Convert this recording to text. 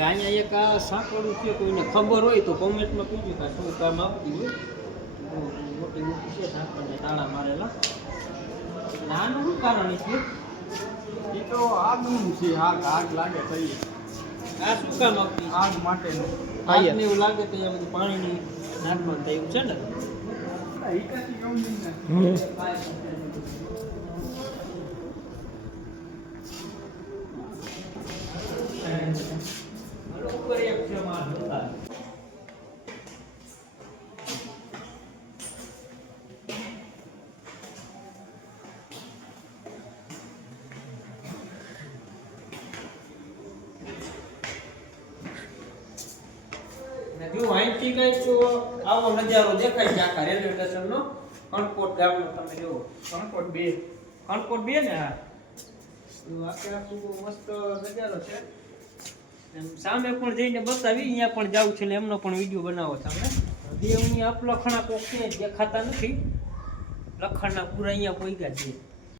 હવે અહીંયા એક આ સાંકળું છે, કોઈને ખબર હોય તો કોમેન્ટમાં પૂછ્યું કે શું કામ આપતી હોય. મોટી મોટી છે સાંકળને તાળા મારેલા. આનું શું કારણ છે? એ તો આગનું છે, આગ લાગે તો આ શું કામ આપતી? આગ માટેનું. આગને એવું લાગે તો અહીંયા બધું પાણીની નાખવાનું થયું છે ને. હિટાચી કંપનીના. ઉપર એક છે માર જોતા. જો અહીંથી કઈ તો આવો નજારો દેખાય છે આખા રેલવે સ્ટેશનનો. કણકોટ ગામનો તમે જુઓ. કણકોટ 2 કણકોટ 2 ને હા. તો આખું મસ્ત નજારો છે. એમ સામે પણ જઈને બતાવી, અહીંયા પણ જાવું છે ને એમનો પણ વિડીયો બનાવો સામે. બે અહીંયા અપલખણા કોક છે દેખાતા નથી. લખણના પૂરા અહીંયા પોઈગા છે.